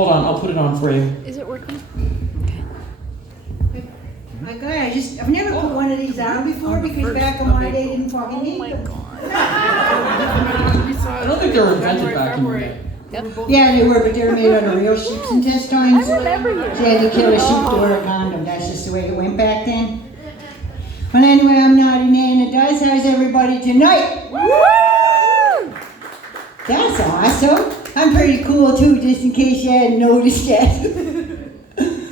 Hold on, I'll put it on for you. Is it working? My God, I've never put one of these on before because back in my day didn't fucking need them. I don't think they were invented back in the day. Yeah, they were, but they were made out of real sheep's intestines. I remember you. So you had to kill a sheep to wear a condom. That's just the way it went back then. Well, anyway, I'm Naughty Nana DUZ. How's everybody tonight? Woo! That's awesome. I'm pretty cool too, just in case you hadn't noticed yet.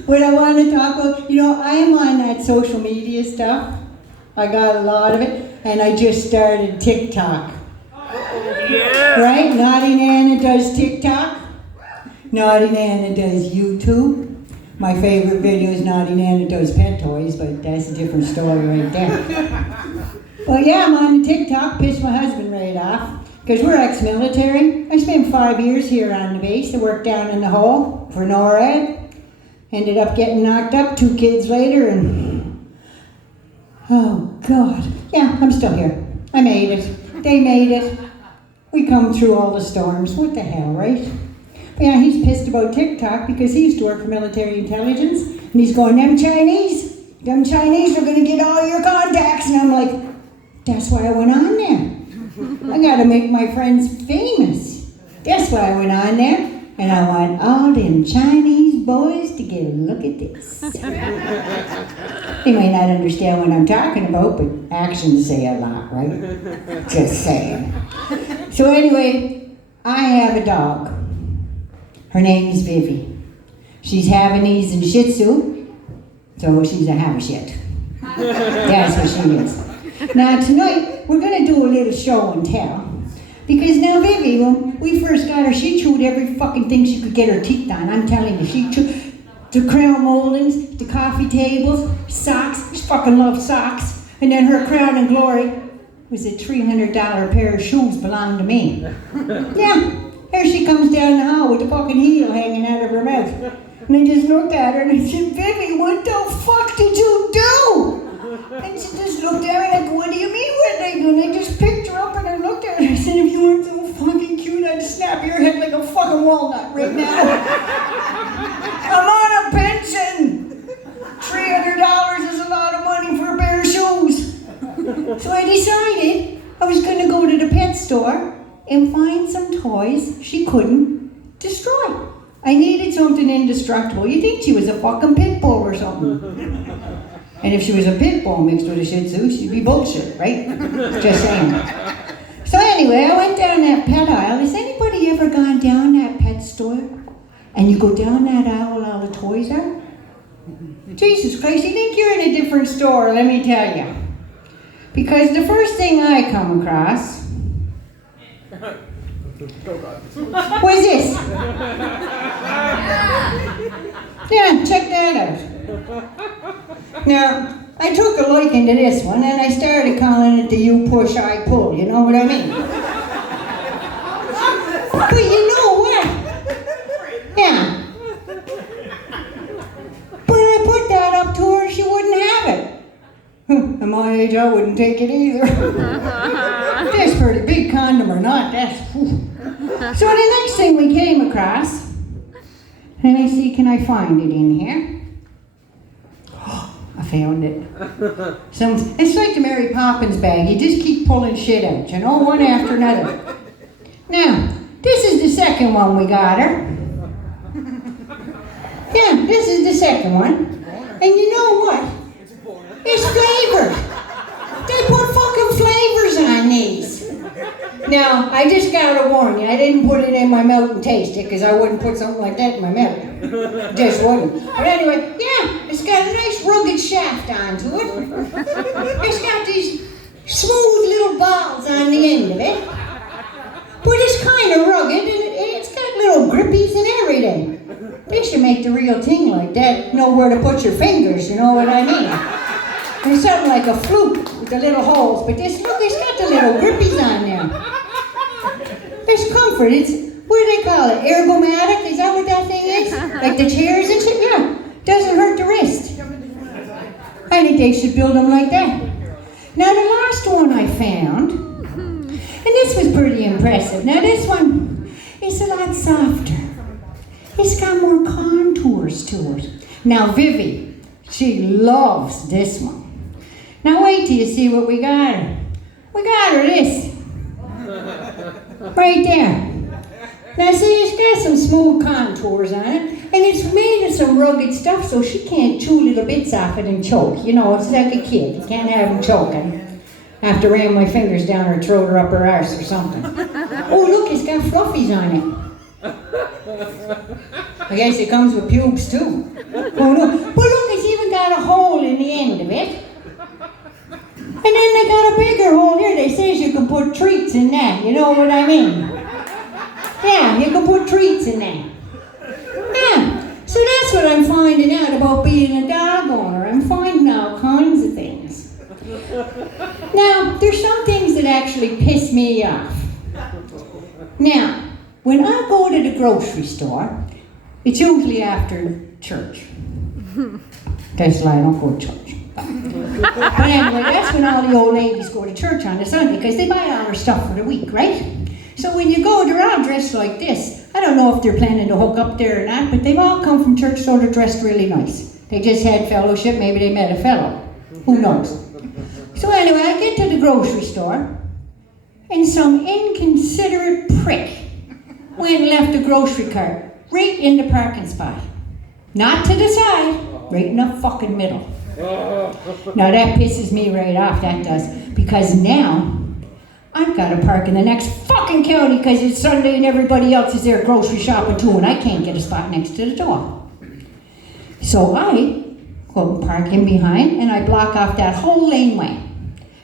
What I want to talk about, I am on that social media stuff. I got a lot of it, and I just started TikTok. Yeah. Right? Naughty Nana does TikTok. Naughty Nana does YouTube. My favorite video is Naughty Nana does pet toys, but that's a different story right there. Well, yeah, I'm on the TikTok. Pissed my husband right off. Because we're ex-military. I spent 5 years here on the base. I worked down in the hole for NORAD. Ended up getting knocked up 2 kids later, and oh God. Yeah, I'm still here. I made it. They made it. We come through all the storms. What the hell, right? But yeah, he's pissed about TikTok because he used to work for military intelligence, and he's going, them Chinese are gonna get all your contacts. And I'm like, that's why I went on there. I gotta make my friends famous. That's why I went on there. And I want all them Chinese boys to get a look at this. They may not understand what I'm talking about, but actions say a lot, right? Just saying. So anyway, I have a dog. Her name is Vivi. She's Havanese and Shih Tzu, so she's a Havashit. That's what she is. Now tonight, we're gonna do a little show and tell. Because now Vivi, when we first got her, she chewed every fucking thing she could get her teeth on. I'm telling you, she chewed the crown moldings, the coffee tables, socks. She fucking loved socks. And then her crown and glory was a $300 pair of shoes belonged to me. Yeah, here she comes down the hall with the fucking heel hanging out of her mouth. And I just looked at her and I said, Vivi, what the fuck did you do? And she just looked at me like, what do you mean what did I do? And I just picked her up and I looked at her and I said, if you weren't so fucking cute, I'd snap your head like a fucking walnut right now. I'm on a pension. $300 is a lot of money for a pair of shoes. So I decided I was going to go to the pet store and find some toys she couldn't destroy. I needed something indestructible. You'd think she was a fucking pit bull or something. And if she was a pit bull mixed with a Shih Tzu, she'd be bullshit, right? Just saying. So anyway, I went down that pet aisle. Has anybody ever gone down that pet store? And you go down that aisle where all the toys are? Jesus Christ, you think you're in a different store, let me tell you. Because the first thing I come across was this. Yeah, check that out. Now, I took a liking to this one and I started calling it the you push, I pull, you know what I mean? But you know what? Yeah. But I put that up to her, she wouldn't have it. At my age, I wouldn't take it either. That's pretty big condom or not, that's... Whew. So the next thing we came across, let me see, can I find it in here? I found it. It's like the Mary Poppins bag. You just keep pulling shit out, you know, one after another. Now, this is the second one we got her. Yeah, this is the second one. And you know what? It's flavored. They put fucking flavors on these. Now, I just gotta warn you, I didn't put it in my mouth and taste it, because I wouldn't put something like that in my mouth. Just wouldn't. But anyway, yeah, it's got a nice rugged shaft onto it. It's got these smooth little balls on the end of it. But it's kind of rugged, and it's got little grippies and everything. They should make the real thing like that, know where to put your fingers, you know what I mean? There's something like a flute with the little holes, but this, look, it's got the little grippies on there. There's comfort. It's, what do they call it? Ergomatic? Is that what that thing is? Like the chairs and shit? Yeah. Doesn't hurt the wrist. I think they should build them like that. Now the last one I found, and this was pretty impressive. Now this one is a lot softer. It's got more contours to it. Now Vivi, she loves this one. Now wait till you see what we got her. We got her this. Right there. Now see, it's got some smooth contours on it, and it's made of some rugged stuff so she can't chew little bits off it and choke. You know, it's like a kid. You can't have them choking. I have to ram my fingers down her throat or up her arse or something. Oh look, it's got fluffies on it. I guess it comes with pubes too. Oh no, but look, it's even got a hole in the end of it. And then they got a bigger hole here. They say you can put treats in that. You know what I mean? Yeah, you can put treats in there. Yeah, so that's what I'm finding out about being a dog owner. I'm finding all kinds of things. Now, there's some things that actually piss me off. Now, when I go to the grocery store, it's usually after church. That's why I don't go to church. But anyway, that's when all the old ladies go to church on a Sunday because they buy all their stuff for the week, right? So when you go, they're all dressed like this. I don't know if they're planning to hook up there or not, but they've all come from church, so they're dressed really nice. They just had fellowship, maybe they met a fellow. Who knows? So anyway, I get to the grocery store, and some inconsiderate prick went and left the grocery cart right in the parking spot. Not to the side, right in the fucking middle. Now that pisses me right off, that does, because now I've got to park in the next fucking county because it's Sunday and everybody else is there grocery shopping too, and I can't get a spot next to the door. So I go and park in behind, and I block off that whole laneway.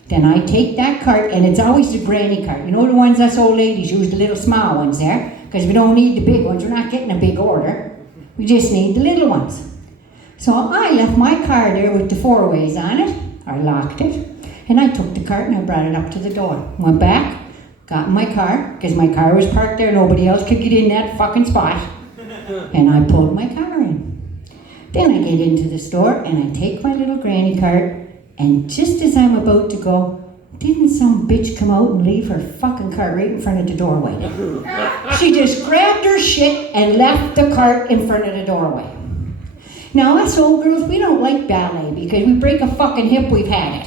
Then I take that cart, and it's always the granny cart. You know the ones us old ladies use, the little small ones there? Because we don't need the big ones. We're not getting a big order. We just need the little ones. So I left my car there with the four-ways on it. I locked it. And I took the cart and I brought it up to the door. Went back, got in my car, because my car was parked there. Nobody else could get in that fucking spot. And I pulled my car in. Then I get into the store and I take my little granny cart, and just as I'm about to go, didn't some bitch come out and leave her fucking cart right in front of the doorway? She just grabbed her shit and left the cart in front of the doorway. Now us old girls, we don't like ballet because we break a fucking hip, we've had it.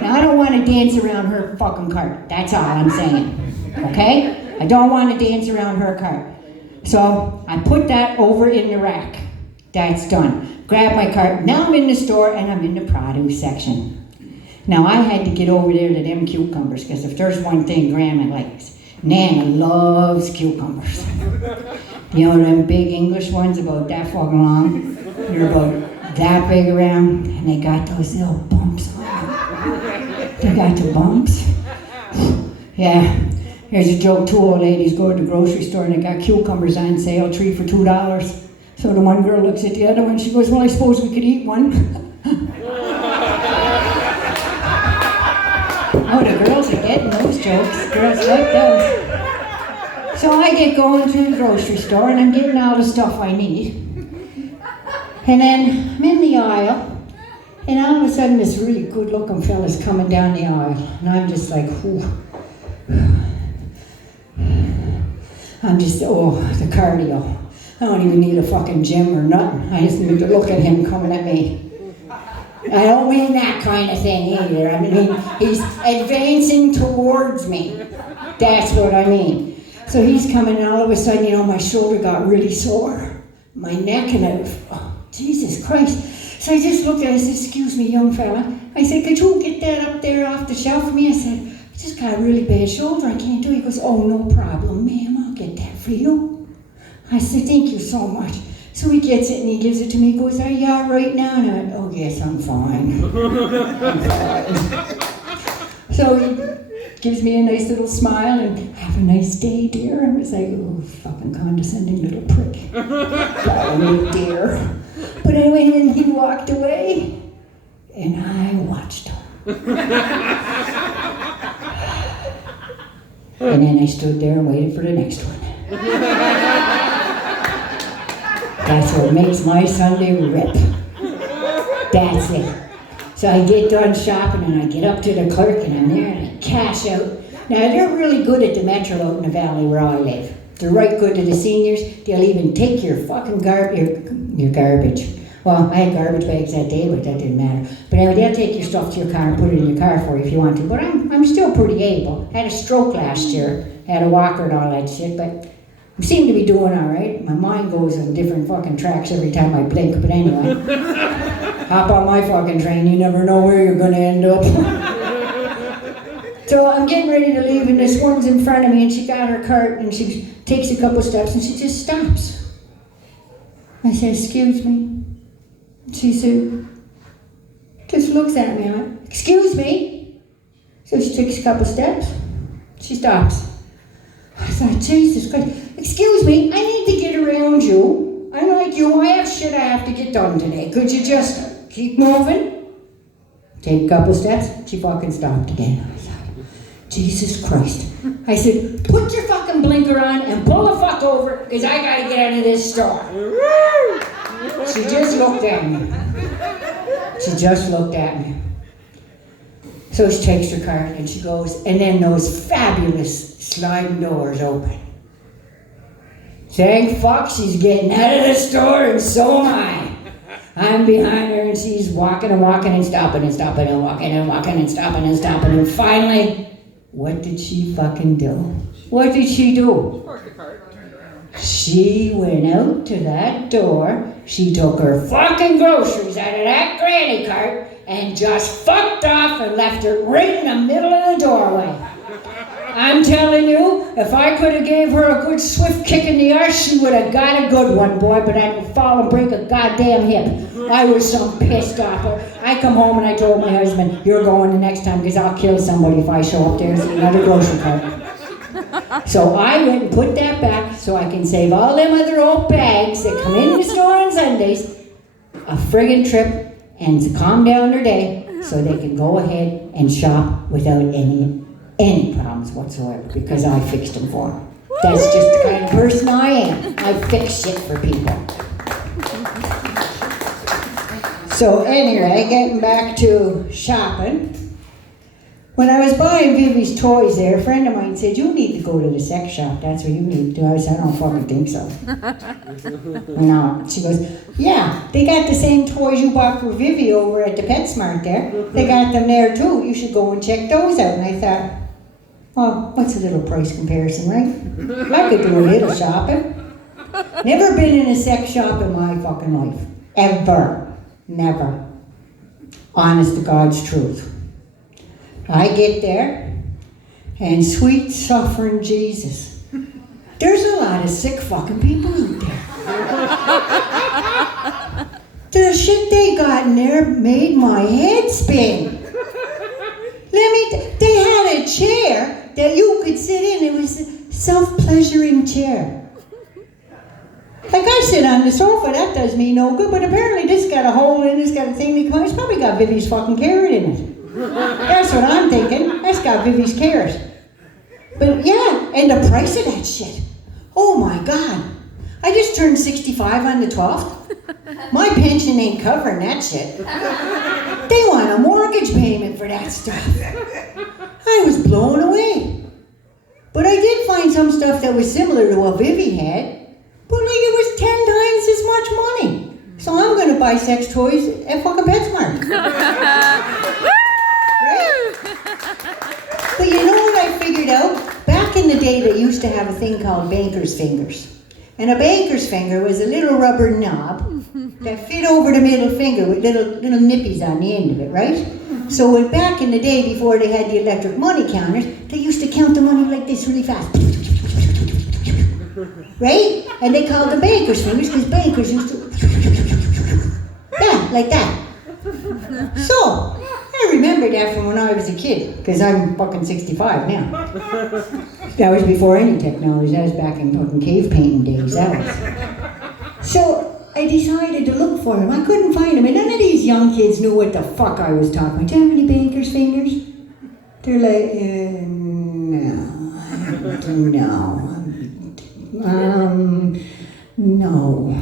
Now I don't want to dance around her fucking cart. That's all I'm saying. Okay? I don't want to dance around her cart. So I put that over in the rack. That's done. Grab my cart. Now I'm in the store and I'm in the produce section. Now I had to get over there to them cucumbers because if there's one thing Grandma likes, Nana loves cucumbers. You know them big English ones about that fucking long? They're about that big around, and they got those little bumps on them. They got the bumps. Yeah, here's a joke. Two old ladies go to the grocery store and they got cucumbers on sale, 3 for $2. So the one girl looks at the other one, she goes, well, I suppose we could eat one. Oh, the girls are getting those jokes. Girls like those. So I get going through the grocery store and I'm getting all the stuff I need. And then I'm in the aisle, and all of a sudden this really good-looking fella's coming down the aisle, and I'm just like, whew. I'm just, oh, the cardio. I don't even need a fucking gym or nothing. I just need to look at him coming at me. I don't mean that kind of thing either. I mean, he's advancing towards me. That's what I mean. So he's coming, and all of a sudden, you know, my shoulder got really sore. My neck, and oh, Jesus Christ. So I just looked at him, I said, excuse me, young fella. I said, could you get that up there off the shelf for me? I said, I just got a really bad shoulder, I can't do it. He goes, oh, no problem, ma'am, I'll get that for you. I said, thank you so much. So he gets it and he gives it to me. He goes, are you all right now? And I went, oh, yes, I'm fine. I'm fine. So he gives me a nice little smile and, have a nice day, dear. I was like, oh, fucking condescending little prick. Follow me, dear. But anyway, then he walked away and I watched him. And then I stood there and waited for the next one. That's what makes my Sunday rip. That's it. So I get done shopping and I get up to the clerk and I'm there and I cash out. Now they're really good at the Metro out in the valley where I live. They're right good to the seniors. They'll even take your fucking your garbage. Well, I had garbage bags that day, but that didn't matter. But anyway, they'll take your stuff to your car and put it in your car for you if you want to. But I'm still pretty able. I had a stroke last year. I had a walker and all that shit, but I seem to be doing all right. My mind goes on different fucking tracks every time I blink. But anyway, hop on my fucking train. You never know where you're going to end up. So I'm getting ready to leave, and this one's in front of me, and she got her cart, and she takes a couple steps, and she just stops. I said, "Excuse me." She said, just looks at me. I went, "Excuse me." So she takes a couple steps. She stops. I thought, Jesus Christ. "Excuse me, I need to get around you. I'm like you. I have shit I have to get done today. Could you just keep moving?" Take a couple steps. She fucking stopped again. I thought, Jesus Christ. I said, "Put your fucking blinker on and pull the fuck over, because I gotta get out of this store." She just looked at me. She just looked at me. So she takes her cart and she goes, and then those fabulous sliding doors open. Thank fuck she's getting out of the store, and so am I. I'm behind her, and she's walking and walking and stopping and stopping and walking and walking and stopping and stopping, and finally, what did she fucking do? What did she do? She went out to that door, she took her fucking groceries out of that granny cart, and just fucked off and left her right in the middle of the doorway. I'm telling you, if I could have gave her a good swift kick in the arse, she would have got a good one, boy, but I would fall and break a goddamn hip. I was so pissed off. I come home and I told my husband, "You're going the next time, because I'll kill somebody if I show up there and see another grocery cart." So I went and put that back so I can save all them other old bags that come in the store on Sundays a friggin' trip and to calm down their day so they can go ahead and shop without any problems whatsoever, because I fixed them for them. That's just the kind of person I am. I fix shit for people. So anyway, getting back to shopping. When I was buying Vivi's toys there, a friend of mine said, "You need to go to the sex shop. That's what you need to do." I said, "I don't fucking think so." No. She goes, "Yeah, they got the same toys you bought for Vivi over at the PetSmart there. They got them there too. You should go and check those out." And I thought, well, what's a little price comparison, right? I could do a little shopping. Never been in a sex shop in my fucking life. Ever. Never. Honest to God's truth. I get there, and sweet suffering Jesus, there's a lot of sick fucking people out there. The shit they got in there made my head spin. They had a chair that you could sit in. It was a self-pleasuring chair. Like I sit on the sofa, that does me no good, but apparently this got a hole in it, it's got a thing that comes, it's probably got Vivi's fucking carrot in it. That's what I'm thinking. That's got Vivi's carrot. But yeah, and the price of that shit. Oh my God. I just turned 65 on the 12th. My pension ain't covering that shit. They want a mortgage payment for that stuff. I was blown away. But I did find some stuff that was similar to what Vivi had, but like it was 10 times as much money. So I'm going to buy sex toys at fucking PetSmart. Right? But you know what I figured out? Back in the day, they used to have a thing called banker's fingers. And a banker's finger was a little rubber knob that fit over the middle finger with little nippies on the end of it, right? So back in the day, before they had the electric money counters, they used to count the money like this really fast. Right? And they called them banker's fingers because bankers used to... Yeah, like that. So, I remember that from when I was a kid, because I'm fucking 65 now. That was before any technology. That was back in fucking cave painting days. That was. So I decided to look for them. I couldn't find them, and none of these young kids knew what the fuck I was talking about. Do you have any banker's fingers? They're like, no.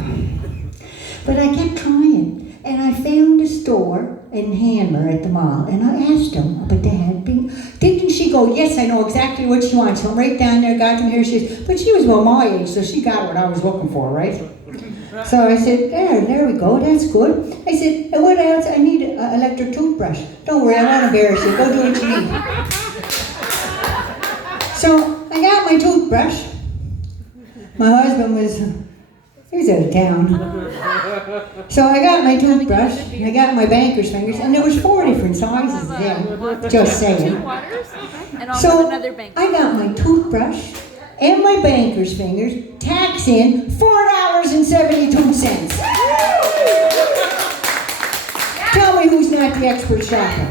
But I kept trying. And I found a store in Handler at the mall, and I asked them, but they had been. Didn't she she go, yes, I know exactly what she wants. So I'm right down there, got them here. But she was about my age, so she got what I was looking for, right? So I said, there we go, that's good. I said, and what else? I need an electric toothbrush. Don't worry, I won't embarrass you. Go do what you need. So I got my toothbrush. My husband he was out of town. So I got my toothbrush, and I got my banker's fingers, and there was 4 different sizes then, just saying. So I got my toothbrush and my banker's fingers, tax in $4.72. Tell me who's not the expert shopper,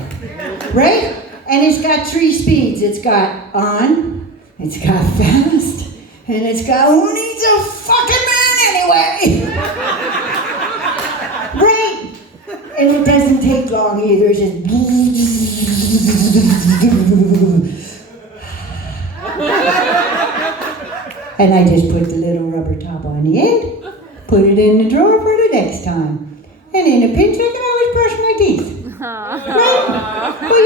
right? And it's got 3 speeds. It's got on, it's got fast, and it's got who needs a fucking man anyway? Right? And it doesn't take long either. It's just and I just put the little rubber top on the end, put it in the drawer for the next time. And in a pinch, I can always brush my teeth. Right? Well,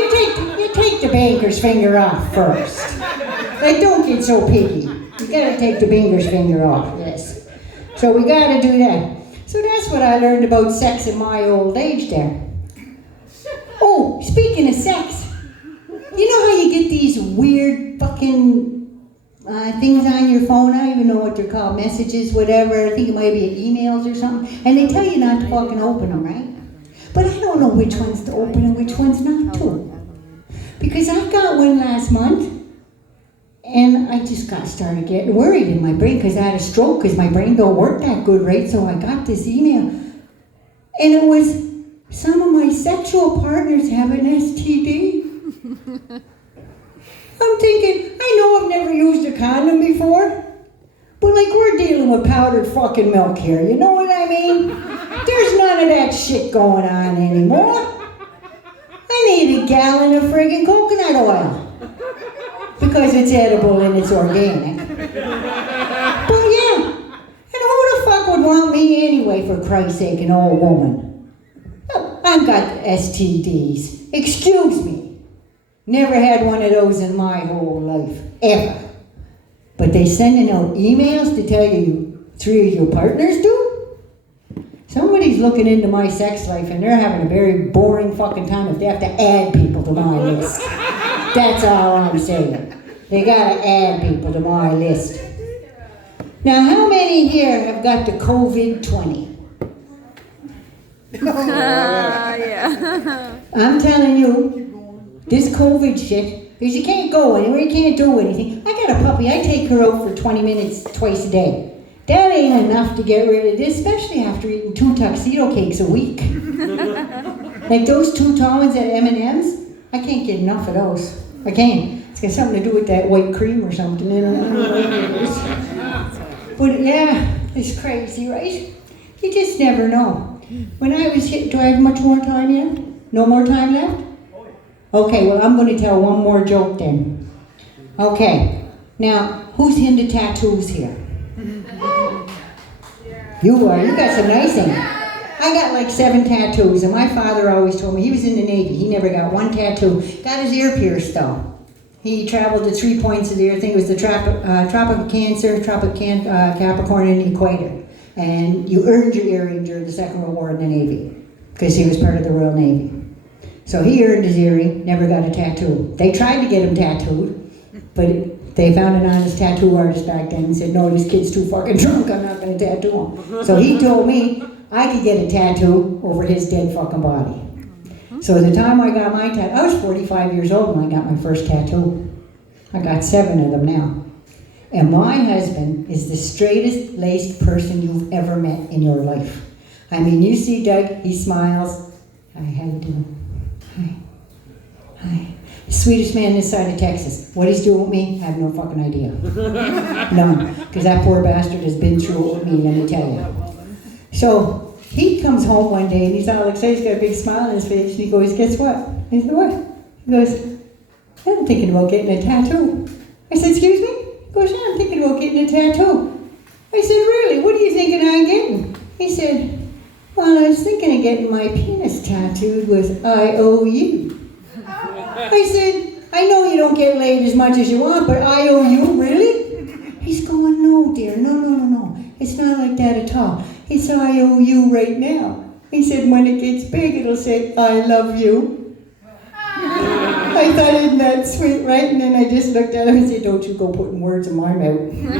you take the banker's finger off first. Like, don't get so picky. You gotta take the banker's finger off, yes. So we gotta do that. So that's what I learned about sex in my old age there. Oh, speaking of sex, you know how you get these weird fucking things on your phone? I don't even know what they're called, messages, whatever. I think it might be emails or something. And they tell you not to fucking open them, right? But I don't know which ones to open and which ones not to. Because I got one last month, and I just started getting worried in my brain because I had a stroke because my brain don't work that good, right? So I got this email. And it was some of my sexual partners have an STD. I'm thinking, I know I've never used a condom before, but like we're dealing with powdered fucking milk here, you know what I mean? There's none of that shit going on anymore. I need a gallon of friggin' coconut oil. Because it's edible and it's organic. But yeah, and who the fuck would want me anyway, for Christ's sake, an old woman? I've got STDs. Excuse me. Never had one of those in my whole life, ever. But they sending out emails to tell you 3 of your partners do? Somebody's looking into my sex life and they're having a very boring fucking time if they have to add people to my list. That's all I'm saying. They gotta add people to my list. Now, how many here have got the COVID-20? Yeah. I'm telling you, this COVID shit, because you can't go anywhere, you can't do anything. I got a puppy, I take her out for 20 minutes twice a day. That ain't enough to get rid of this, especially after eating 2 tuxedo cakes a week. Like those 2 tall ones at M&M's, I can't get enough of those. I can't. It's got something to do with that white cream or something. I don't know what it is. But yeah, it's crazy, right? You just never know. When I was hit, do I have much more time yet? No more time left? Okay, well, I'm going to tell one more joke then. Okay, now, who's into tattoos here? You are. You got some nice ones. I got like 7 tattoos, and my father always told me, he was in the Navy, he never got 1 tattoo. Got his ear pierced though. He traveled to 3 points of the ear. I think it was the Tropic of Cancer, Capricorn, and the Equator. And you earned your earring during the Second World War in the Navy, because he was part of the Royal Navy. So he earned his earring, never got a tattoo. They tried to get him tattooed, but they found an honest tattoo artist back then and said, no, this kid's too fucking drunk, I'm not going to tattoo him. So he told me I could get a tattoo over his dead fucking body. So the time I got my tattoo, I was 45 years old when I got my first tattoo. I got 7 of them now. And my husband is the straightest laced person you've ever met in your life. I mean, you see Doug, he smiles. Hi, how you doing? Hi. Hi. Sweetest man this side of Texas. What he's doing with me, I have no fucking idea. None. Because that poor bastard has been through it with me, let me tell you. So he comes home one day and he's all excited, he's got a big smile on his face, and he goes, guess what? I said, what? He goes, I'm thinking about getting a tattoo. I said, excuse me? He goes, yeah, I'm thinking about getting a tattoo. I said, really? What are you thinking I'm getting? He said, well, I was thinking of getting my penis tattooed with IOU. I said, I I know you don't get laid as much as you want, but I owe you, really? He's going, no, dear, no. It's not like that at all. It's I owe you right now. He said, when it gets big, it'll say, I love you. I thought, isn't that sweet, right? And then I just looked at him and said, don't you go putting words in my mouth. Not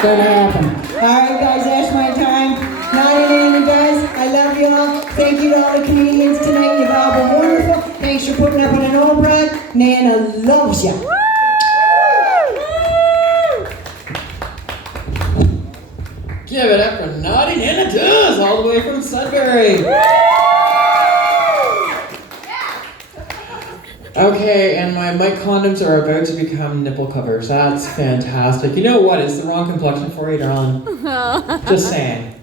gonna happen. All right, guys, that's my time. Nana does. I love you all. Thank you to all the comedians tonight. You've all been wonderful. Thanks for putting up with an old broad. Nana loves you. Give it up for Naughty Nana DUZ, all the way from Sudbury. Okay, and my mic condoms are about to become nipple covers. That's fantastic. You know what? It's the wrong complexion for you, darling. Just saying.